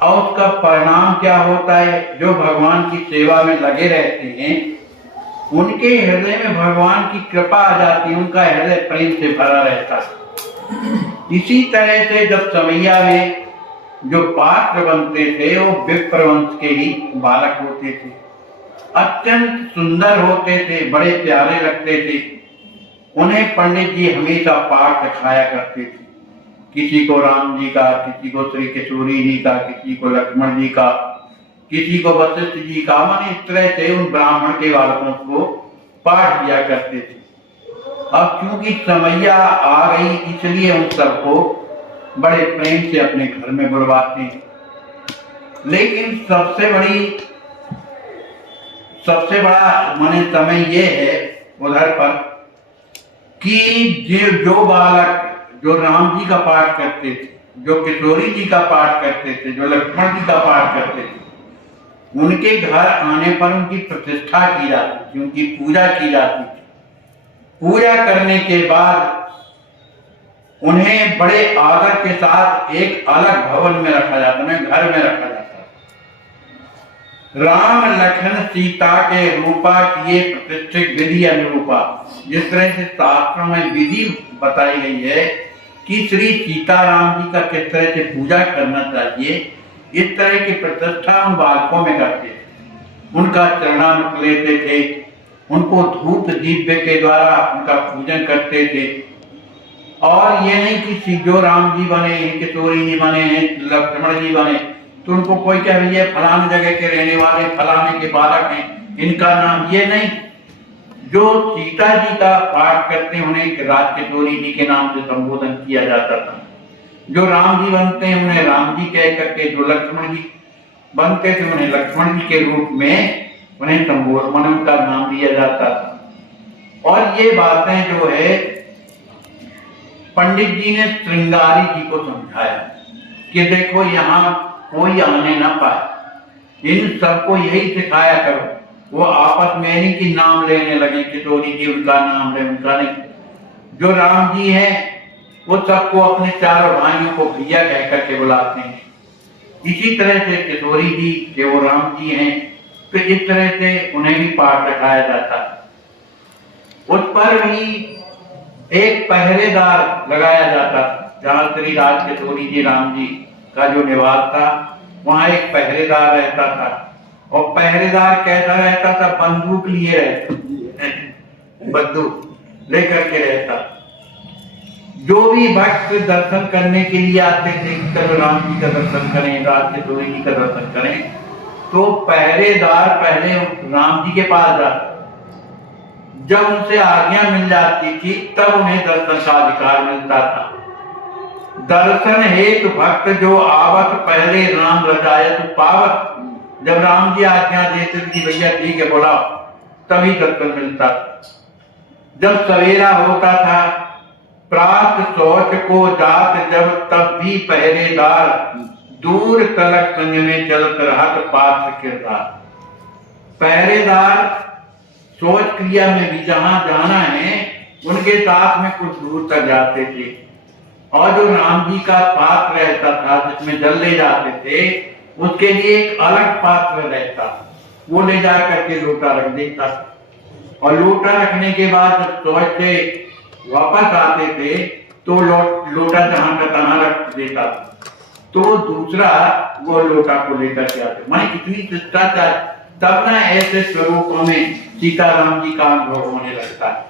और उसका परिणाम क्या होता है? जो भगवान की सेवा में लगे रहते हैं उनके हृदय में भगवान की कृपा आ जाती है, उनका हृदय प्रेम से भरा रहता है। इसी तरह से जब समैया में जो पात्र बनते थे वो विप्र वंश के ही बालक होते थे, अत्यंत सुंदर होते थे, बड़े प्यारे लगते थे। उन्हें पंडित जी हमेशा पाठ सिखाया करते थे, किसी को राम जी का, किसी को श्री किशोरी जी का, किसी को लक्ष्मण जी का, किसी को वशिष्ठ जी का। माने इस तरह से उन ब्राह्मण के बालकों को पाठ दिया करते थे। अब क्योंकि समैया आ गई इसलिए उन सबको बड़े प्रेम से अपने घर में बुलवाते हैं। लेकिन सबसे बड़ा माने समय ये है उधर पर कि जो बालक जो राम जी का पाठ करते थे, जो किशोरी जी का पाठ करते थे, जो लक्ष्मण जी का पाठ करते थे, उनके घर आने पर उनकी प्रतिष्ठा की जाती थी, उनकी पूजा की जाती थी। पूजा करने के बाद उन्हें बड़े आदर के साथ एक अलग भवन में रखा जाता, उन्हें घर में रखा जाता। राम लखन सीता के रूपा किए प्रतिष्ठित विधि अनुरूपा, जिस तरह से शास्त्रों में विधि बताई गई है कि श्री सीताराम जी का किस तरह से पूजा करना चाहिए, इस तरह की प्रतिष्ठा उन बालकों में करते थे। उनका चरणामृत लेते थे, उनको धूप दीप के द्वारा उनका पूजन करते थे। और ये नहीं कि जो राम जी बने हैं, किशोरी जी बने हैं, लक्ष्मण जी बने तो उनको कोई कह भैया फलाने जगह के रहने वाले, फलाने के बालक हैं, इनका नाम, ये नहीं। जो सीता जी का पाठ करते हैं उन्हें राज किशोरी जी के नाम से संबोधन किया जाता था। जो राम जी बनते हैं उन्हें राम जी कह करके, जो लक्ष्मण जी बनते थे उन्हें लक्ष्मण जी के रूप में उन्हें संबोधन, उनका नाम दिया जाता था। और ये बातें जो है पंडित जी ने श्रृंगारी जी को समझाया कि देखो यहाँ कोई आने ना पाए, इन सबको यही सिखाया करो। वो आपस में नहीं कि नाम लेने लगे, किशोरी जी उनका नाम ले, उनका नहीं। जो राम जी हैं वो सबको अपने चारों भाइयों को भैया कह करके बुलाते हैं। इसी तरह से किशोरी जी के वो राम जी हैं, तो इस तरह से उन्हें भी पाठ रखाया जाता। उस पर भी एक पहरेदार लगाया जाता, जहां श्री राज किशोरी जी राम जी का जो निवास था वहां एक पहरेदार रहता था। और पहरेदार कैसा रहता था? बंदूक लिए रहता, बंदूक लेकर के रहता। जो भी भक्त दर्शन करने के लिए आते थे, कल राम जी का दर्शन करें, राज किशोरी जी का दर्शन करें, तो पहरेदार पहले राम जी के पास जाता। जब उनसे आज्ञा मिल जाती थी तब उन्हें दर्शन का अधिकार मिलता था। दर्शन हेतु भक्त जो आवत पहले राम रजायत पावत, जब राम जी आज्ञा देते थे भैया ठीक है बुलाओ, तभी दर्शन मिलता था। जब सवेरा होता था प्रात शौच को जात, जब तब भी पहरेदार दूर तलक संग में चलत रहत पात्र किरदार। पहरेदार शौच क्रिया में भी जहां जाना है उनके साथ में कुछ दूर तक जाते थे। और जो राम जी का पात्र रहता था जिसमें जल ले जाते थे, उसके लिए एक अलग पात्र रहता, वो ले जा करके लोटा रख देता। और लोटा रखने के बाद जब शौच से वापस आते थे तो लोटा जहां का तहां रख देता, तो दूसरा वो लोटा को लेकर के आते। माने कितनी शिष्टाचार, तब ना ऐसे स्वरूपों में सीताराम जी का अनुभव होने लगता है।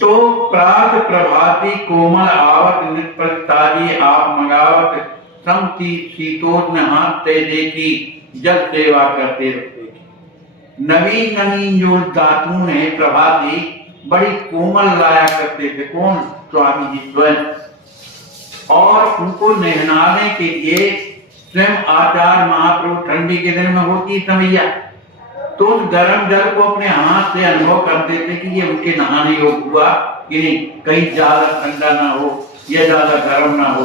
तो प्रात प्रभाती कोमल आवत निष्प्रताजी आप मंगावत, समती शीतोष्ण हाथ ते देखी जल सेवा करते रहते। नवीन नवीन जो दातून है प्रभाती बड़ी कोमल लाया करते थे। कौन? स्वामी जी स्वयं। और उनको नहलाने के लिए स्वयं आचार्य महाप्रभु ठंडी के दिन में होती समैया, तो उस गर्म जल को अपने हाथ से अनुभव करते थे कि ये उनके नहाने योग हुआ कि नहीं, कहीं ज्यादा ठंडा ना हो या ज्यादा गर्म ना हो,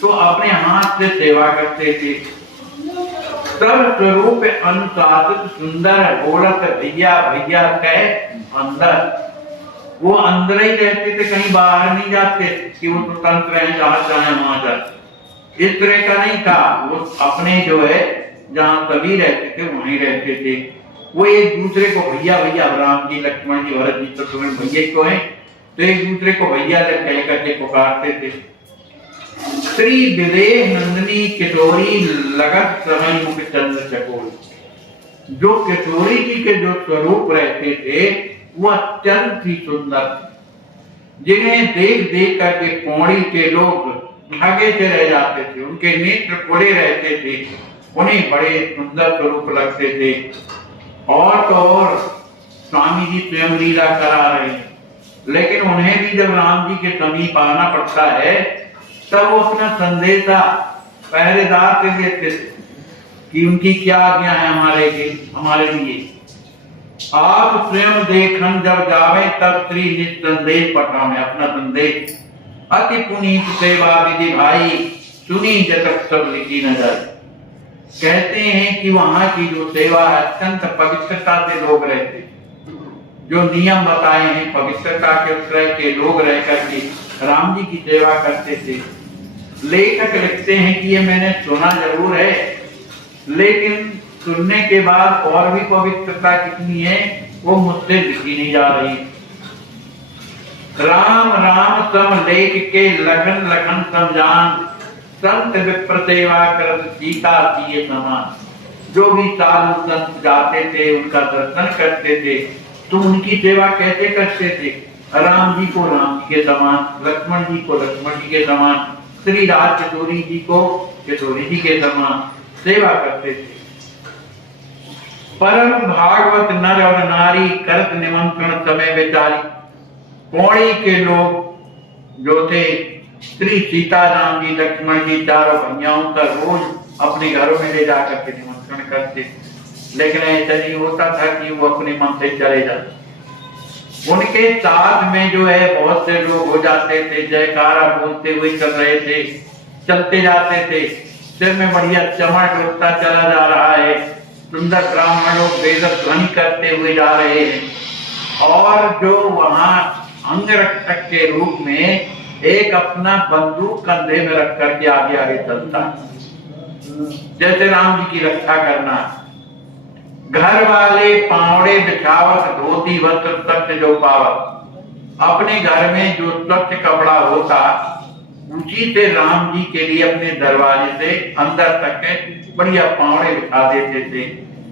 तो अपने हाथ से सेवा करते थे। सब स्वरूप अनुशासित सुंदर बोलत भैया भैया कह अंदर। वो अंदर ही रहते थे, कहीं बाहर नहीं जाते कि वो स्वतंत्र हैं, जहां चाहे वहां जाते। इस तरह का नहीं था। वो अपने जो है जहां सभी रहते थे वहीं रहते थे। वो एक दूसरे को भैया भैया, राम जी, लक्ष्मण जी, भरत जी, शत्रुघ्न भैया को है, तो एक दूसरे को भैया लग कह करके पुकारते थे। श्री विदेह नंदिनी किशोरी लगत समय मुख चंद्र चकोर। जो किशोरी जी के जो स्वरूप रहते थे वो अत्यंत ही सुंदर, जिन्हें देख देख करके पौड़ी के लोग भागे से रह जाते थे। उनके नेत्र खुले रहते थे, उन्हें बड़े सुंदर स्वरूप लगते थे। और तो और स्वामी जी स्वयं लीला करा रहे हैं, लेकिन उन्हें भी जब राम जी के समीप आना पड़ता है तब वो अपना संदेशा पहरेदार से देते थे कि उनकी क्या आज्ञा है हमारे लिए। आप स्वयं देखन जब जावे तब श्री निसंदेश पठावे। अपना संदेश अति पुनीत सेवा विधि भाई, सुनी जतक सब लिखी न जाए। कहते हैं कि वहां की जो सेवा अत्यंत पवित्रता से लोग रहते, जो नियम बताए हैं पवित्रता के तरह के लोग रह करके राम जी की सेवा करते थे। लेखक लिखते हैं कि ये मैंने सुना जरूर है, लेकिन सुनने के बाद और भी पवित्रता कितनी है वो मुझसे लिखी नहीं जा रही। राम राम सम लेख के लखन लखन समझान, संत विप्र सेवा कर सीता सिए समान। जो भी साधु संत जाते थे उनका दर्शन करते थे, तो उनकी सेवा कैसे करते थे? राम जी को राम जी के समान, लक्ष्मण जी को लक्ष्मण जी के समान, श्री राज किशोरी जी को किशोरी जी के समान सेवा करते थे। परम भागवत नर और नारी करत निमंत्रण समय बेचारी। पौड़ी के लोग जो थे श्री सीताराम जी, लक्ष्मण जी, चारों कन्याओं का रोज अपने घरों में ले जाकर के निमंत्रण करते, लेकिन ऐसा नहीं होता था कि वो अपने मन से चले जाते। उनके साथ में जो है बहुत से लोग हो जाते थे, जयकारा बोलते हुए चल रहे थे, चलते जाते थे, सिर में बढ़िया चमक उठता चला जा रहा है, सुंदर ब्राह्मण लोग वेद ध्वनि करते हुए जा रहे हैं। और जो वहां अंगरक्षक के रूप में एक अपना बंदूक कंधे में रख करके आगे आगे चलता, जैसे राम जी की रक्षा करना। घर वाले पावड़े बिछावत, धोती वस्त्र स्वच्छ जो पावत। अपने घर में जो स्वच्छ कपड़ा होता उसी से राम जी के लिए अपने दरवाजे से अंदर तक बढ़िया पावड़े बिछा देते थे।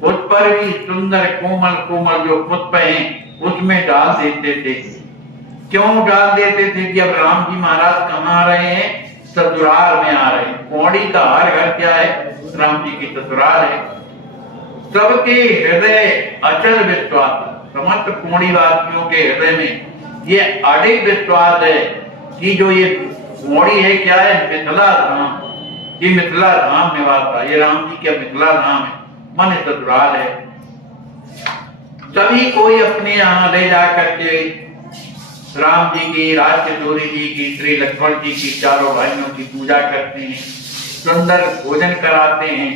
उस पर भी सुंदर कोमल कोमल जो पुष्प हैं उसमें डाल देते थे। क्यों डाल देते थे? कि अब राम जी महाराज कहाँ आ रहे हैं? ससुराल में आ रहे हैं। पौड़ी का हर घर क्या है? राम जी की ससुराल है। सबके हृदय अचल विश्वास, समस्त पौड़ी वासियों के हृदय में ये अडिग विश्वास है कि जो ये पौड़ी है क्या है? मिथिला धाम। ये मिथिला धाम निवास है, ये राम जी का मिथिला धाम है, मन ससुराल है। सभी कोई अपने यहाँ ले जा करके राम जी की, राज किशोरी जी की, श्री लक्ष्मण जी की, चारों भाइयों की पूजा करते हैं, सुंदर भोजन कराते हैं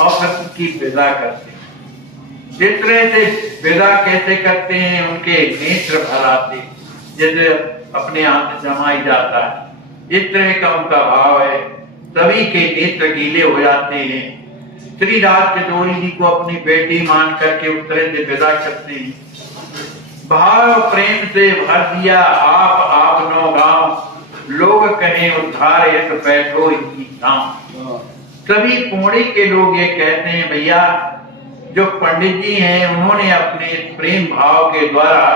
और फिर की विदा करते हैं। जिस तरह से विदा कैसे करते हैं, उनके नेत्र भर आते जैसे अपने हाथ जमाई जाता है, इस तरह का उनका भाव है। सभी के नेत्र गीले हो जाते हैं। श्री राज किशोरी जी को अपनी बेटी मान करके उस तरह से विदा करते हैं। भाव प्रेम से भर दिया आप नौ गांव, लोग कहें उद्धार है तो बैठो इनकी छांव। सभी पौड़ी के लोग ये कहते हैं भैया, जो पंडित जी हैं उन्होंने अपने प्रेम भाव के द्वारा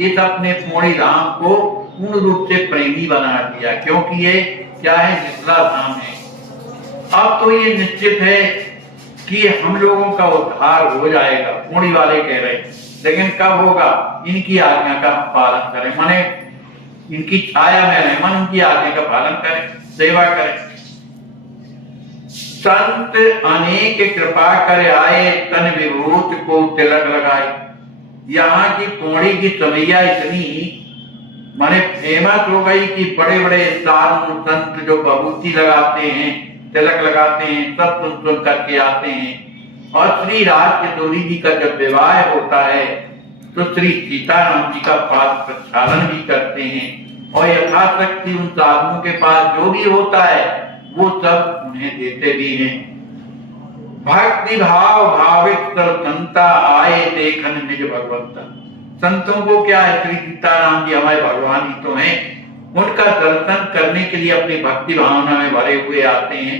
इस अपने पौड़ी धाम को पूर्ण रूप से प्रेमी बना दिया, क्योंकि ये क्या है? मिथिला धाम है। अब तो ये निश्चित है कि हम लोगों का उद्धार हो जाएगा, पौड़ी वाले कह रहे हैं, लेकिन कब होगा? इनकी आज्ञा का पालन करें, माने इनकी छाया में रहें, मन उनकी आज्ञा का पालन करें, सेवा करें। संत अनेक कृपा कर आए, तन विभूत को तिलक लगाए। यहाँ की पौड़ी की समैया इतनी माने फेमस हो गई कि बड़े बड़े साधु संत जो विभूति लगाते हैं, तिलक लगाते हैं, सब सुन सुन करके आते हैं। और श्री राज किशोरी जी का जब विवाह होता है तो श्री सीताराम जी का पाद प्रक्षालन भी करते हैं और यथाशक्ति उन साधुओं के पास जो भी होता है वो सब उन्हें देते भी हैं। भक्ति भाव भावित संता आए देखन निज भगवंता। संतों को क्या है, श्री सीताराम जी हमारे भगवान ही तो हैं, उनका दर्शन करने के लिए अपनी भक्ति भावना में भरे हुए आते हैं।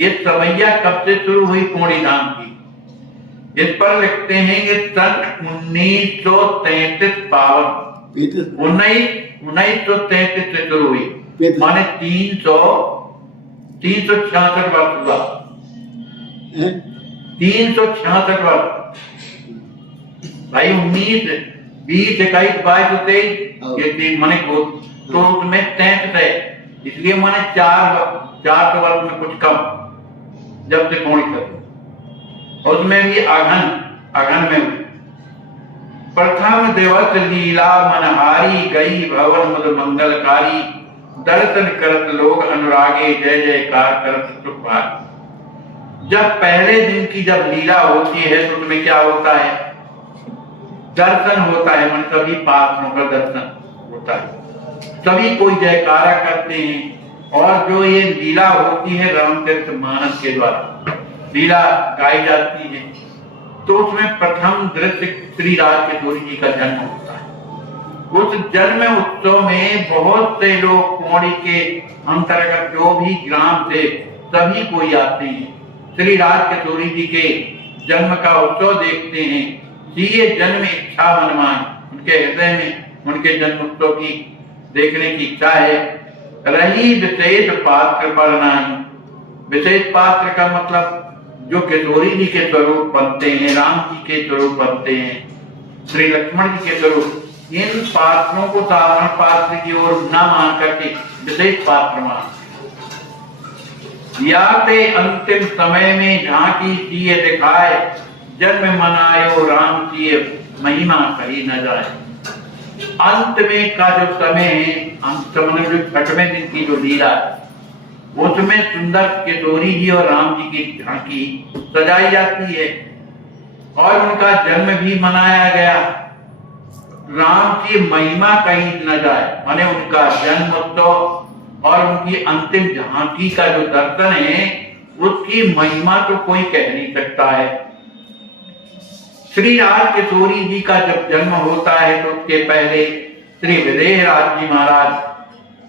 ये सवैया कब से शुरू हुई पौड़ी धाम की, इस पर लिखते हैं कि सन 1933 पावन 1933 से शुरू हुई, माने 366 वर्ष हुआ, 366 वर्ष भाई। 19 20 21 22 23 ये 3 माने तो उसमें 33 है, इसलिए माने 4 वर्ष में कुछ कम जब से पौड़ी कर, उसमें भी अघन में हुई। प्रथम दिवस लीला मनहारी गई भवन मद मंगलकारी, दर्शन करत लोग अनुरागे जय जयकार करत सुख भाग। जब पहले दिन की जब लीला होती है तो उसमें क्या होता है, दर्शन होता है, मन सभी पात्रों का दर्शन होता है, सभी कोई जयकारा करते हैं। और जो ये लीला होती है रामचरितमानस के द्वारा लीला गाई जाती है, तो उसमें प्रथम दृश्य श्री राजकिशोरी जी का जन्म होता है। उस जन्म उत्सव में बहुत से लोग पौड़ी के अंतर्गत जो भी ग्राम से सभी कोई आते हैं, श्री राजकिशोरी जी के जन्म का उत्सव देखते हैं। ये जन्म इच्छा मनमाए, उनके हृदय में उनके जन्म उत्सव की देखने की इच्छा है। रही विशेष पात्र पर नहीं, विशेष पात्र का मतलब जो किशोरी जी के स्वरूप बनते हैं, राम जी के स्वरूप बनते हैं, श्री लक्ष्मण जी के स्वरूप, इन पात्रों को साधारण पात्र की ओर न मान करके विशेष पात्र मान। याते अंतिम समय में झांकी सिए दिखाए, जन्म मनायो राम की महिमा कही न जाए। अंत में का जो समय है, अंत में जो 6वें दिन की जो लीला है, उसमें सुंदर किशोरी जी और राम जी की झांकी सजाई जाती है और उनका जन्म भी मनाया गया। राम की महिमा कही न जाए, माने उनका जन्म उत्सव और उनकी अंतिम झांकी का जो दर्शन है, उसकी महिमा तो कोई कह नहीं सकता है। श्री राजकिशोरी जी का जब जन्म होता है तो उसके पहले श्री विदेहराज जी महाराज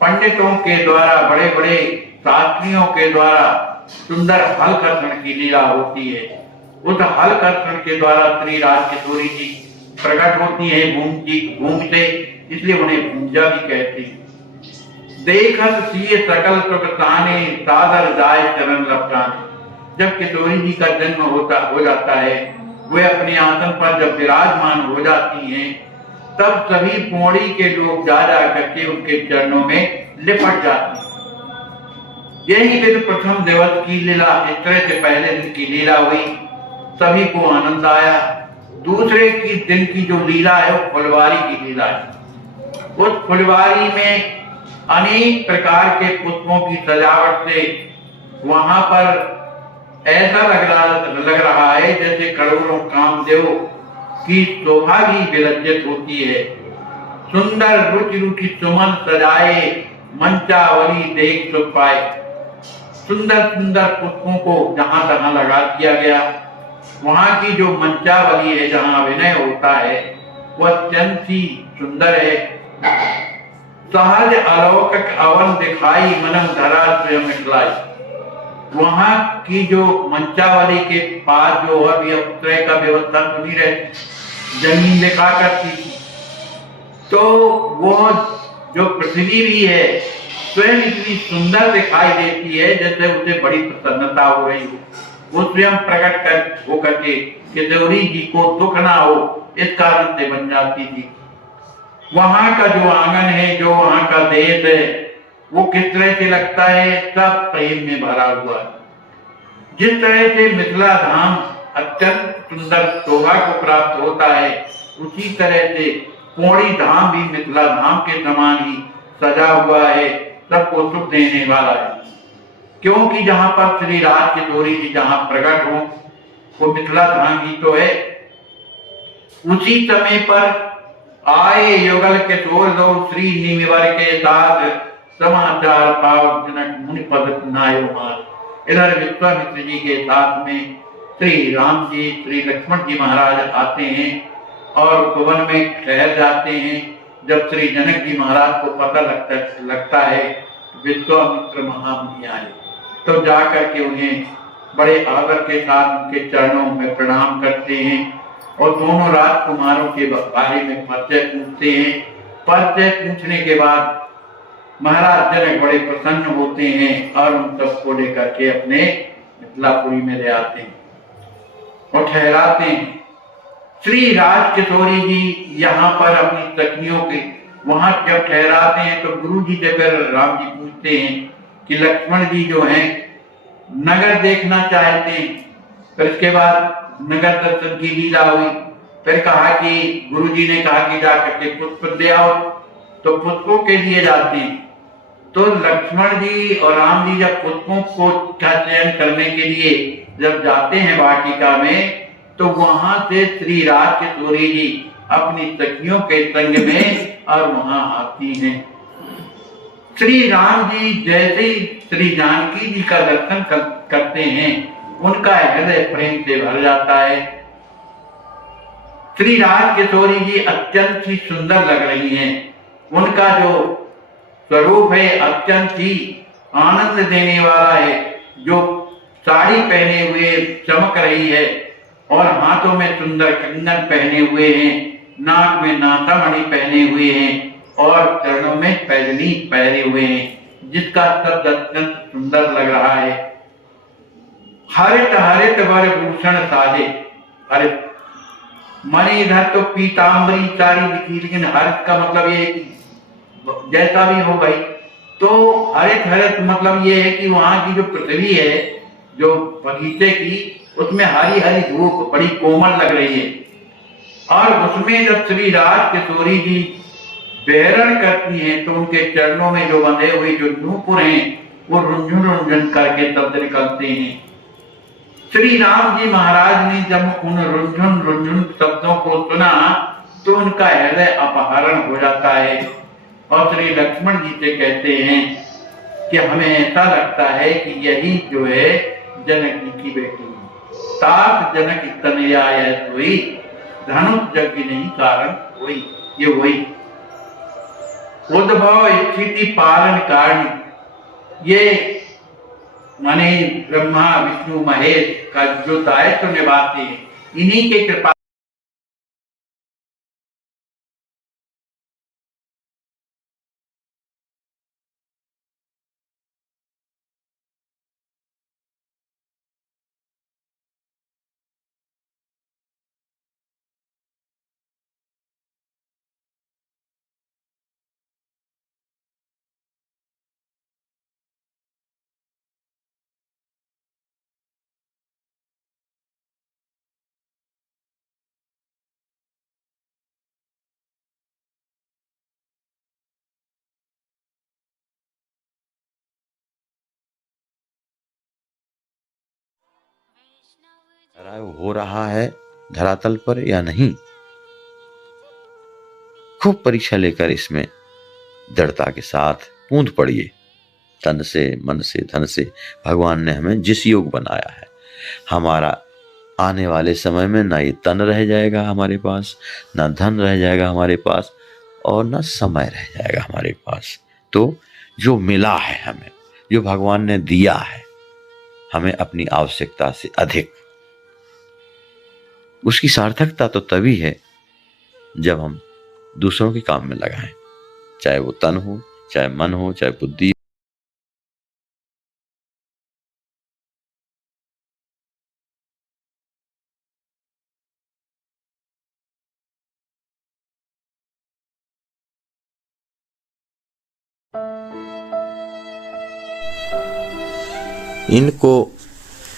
पंडितों के द्वारा, बड़े बड़े शास्त्रियों के द्वारा सुंदर हल कर्षण की लीला होती है। उस हल कर्षण के द्वारा श्री राजकिशोरी जी प्रकट होती है भूमि से, इसलिए उन्हें भूजा भी कहते हैं। देखत सिए सकल सुख ताने, सादर जाए चरण लपटाने। जब किशोरी जी का जन्म हो जाता है, वे अपने आसन पर जब विराजमान हो जाती हैं, तब सभी पौड़ी के लोग जा करके उनके चरणों में लिपट जाते हैं। यही फिर प्रथम दिवस की लीला, इस तरह से पहले दिन की लीला हुई, सभी को आनंद आया। दूसरे की दिन की जो लीला है वो फुलवारी की लीला है। उस फुलवारी में अनेक प्रकार के पुष्पों की सजावट से वहां पर ऐसा लग रहा है जैसे करोड़ों कामदेव की शोभा भी विलज्जित होती है। सुंदर रुचि रुचि सुमन सजाए, मंचावली देख सुख पाए। सुंदर सुंदर पुष्पों को जहां तहां लगा दिया गया। वहां की जो मंचावली है, जहां अभिनय होता है, वह अत्यंत ही सुंदर है। सहज अलौकिक अवन दिखाई, मनम धरा स्वयं मिटलाई। वहां की जो मंचावली के पास जो और भी तरह का व्यवस्था तो नहीं रहती, जमीन दिखा करती थी, तो वो जो पृथ्वी भी है स्वयं इतनी सुंदर दिखाई देती है जैसे उसे बड़ी प्रसन्नता हो रही हो। वो स्वयं प्रकट कर होकर के किशोरी जी को दुख ना हो इस कारण से बन जाती थी। वहां का जो आंगन है, जो वहां का देश है, वो किस तरह से लगता है, सब प्रेम में भरा हुआ है। जिस तरह से मिथिला धाम अत्यंत सुंदर शोभा को प्राप्त होता है, उसी तरह से पौड़ी धाम भी मिथिला धाम के समान ही सजा हुआ है, सबको सुख देने वाला है। क्योंकि जहां पर श्री राजकिशोरी जी जहां प्रकट हो, वो मिथिला धाम ही तो है। उसी समय पर आए युगल के तोड़ दो श्री निमिवर के साथ समाचार पाव जनक मुनि पद नायो मार। इधर विश्वामित्र जी के साथ में श्री राम जी श्री लक्ष्मण जी महाराज आते हैं और उपवन में ठहर जाते हैं। जब श्री जनक जी महाराज को पता लगता है विश्वामित्र महामुनि आए, तो जाकर के उन्हें बड़े आदर के साथ उनके चरणों में प्रणाम करते हैं और दोनों राजकुमारों के बारे में परिचय पूछते हैं। परिचय पूछने के बाद महाराज जनक बड़े प्रसन्न होते हैं और उन सबको लेकर के अपने मिथिलापुरी में ले आते हैं और ठहराते हैं। श्री राज किशोरी जी यहाँ पर अपनी सखियों के वहां जब ठहराते हैं तो गुरु जी से फिर राम जी पूछते हैं कि लक्ष्मण जी जो हैं नगर देखना चाहते हैं। फिर इसके बाद नगर दर्शन की लीला हुई। फिर कहा कि गुरु जी ने कहा कि जाकर के पुष्प दे आओ, तो पुष्पों के लिए जाते हैं। तो लक्ष्मण जी और राम जी जब पुष्पों को का चयन करने के लिए जब जाते हैं वाटिका में, तो वहां से श्री राज किशोरी जी अपनी सखियों के संग में और वहां आती हैं। श्री राम जी जैसे ही श्री जानकी जी का दर्शन करते हैं, उनका हृदय प्रेम से भर जाता है। श्री राज किशोरी जी अत्यंत ही सुंदर लग रही हैं। उनका जो स्वरूप है अत्यंत ही आनंद देने वाला है। जो साड़ी पहने हुए चमक रही है और हाथों में सुंदर कंगन पहने हुए हैं, नाक में नाथामणि पहने हुए हैं और चरणों में पैजनी पहने हुए हैं, जिसका शब्द अत्यंत सुंदर लग रहा है। हरित हरित वर भूषण साजे। हरित माने इधर तो पीताम्बरी साड़ी दिखी, लेकिन हरित का मतलब ये है कि जैसा भी हो भाई, तो हरित हरित मतलब ये है कि वहां की जो पृथ्वी है, जो बगीचे की, उसमें हरी हरी धूप बड़ी कोमल लग रही है। और उसमें जब श्री राज किशोरी जी बेहरण करती हैं, तो उनके चरणों में जो बंधे हुए जो नूपुर हैं, वो रुंझुन रुंझुन करके शब्द निकलते हैं। श्री राम जी महाराज ने जब उन रुंझुन रुंझुन शब्दों को सुना, तो उनका हृदय अपहरण हो जाता है और श्री लक्ष्मण जी से कहते हैं कि हमें ऐसा लगता है कि यही जो है जनक जी की बेटी है। तात जनक तनया हुई, धनुष यज्ञ नहीं कारण हुई। ये वही उद्भव स्थिति पालन कारण, ये माने ब्रह्मा विष्णु महेश का जो दायित्व निभाते हैं, इन्हीं के कृपा। हो रहा है धरातल पर या नहीं, खूब परीक्षा लेकर इसमें दृढ़ता के साथ कूद पड़िए। तन से, मन से, धन से भगवान ने हमें जिस योग बनाया है, हमारा आने वाले समय में ना ये तन रह जाएगा हमारे पास, ना धन रह जाएगा हमारे पास, और ना समय रह जाएगा हमारे पास। तो जो मिला है हमें, जो भगवान ने दिया है हमें अपनी आवश्यकता से अधिक, उसकी सार्थकता तो तभी है जब हम दूसरों के काम में लगाएं, चाहे वो तन हो, चाहे मन हो, चाहे बुद्धि। इनको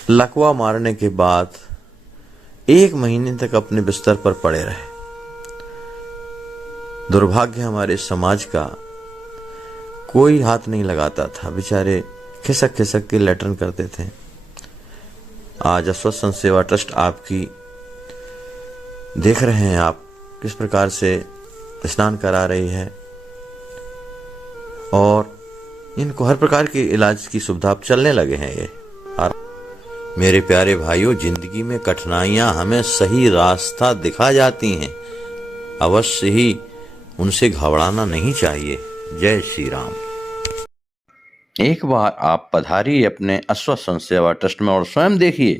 लकवा मारने के बाद 1 महीने तक अपने बिस्तर पर पड़े रहे। दुर्भाग्य हमारे समाज का, कोई हाथ नहीं लगाता था, बेचारे खिसक खिसक के लेटरन करते थे। आज अस्वस्थ संत सेवा ट्रस्ट आपकी देख रहे हैं आप किस प्रकार से स्नान करा रही है और इनको हर प्रकार के इलाज की सुविधा अब चलने लगे हैं ये। और मेरे प्यारे भाइयों, जिंदगी में कठिनाइयां हमें सही रास्ता दिखा जाती हैं, अवश्य ही उनसे घबराना नहीं चाहिए। जय श्री राम। एक बार आप पधारिए अपने अस्वस्थ सेवा ट्रस्ट में और स्वयं देखिए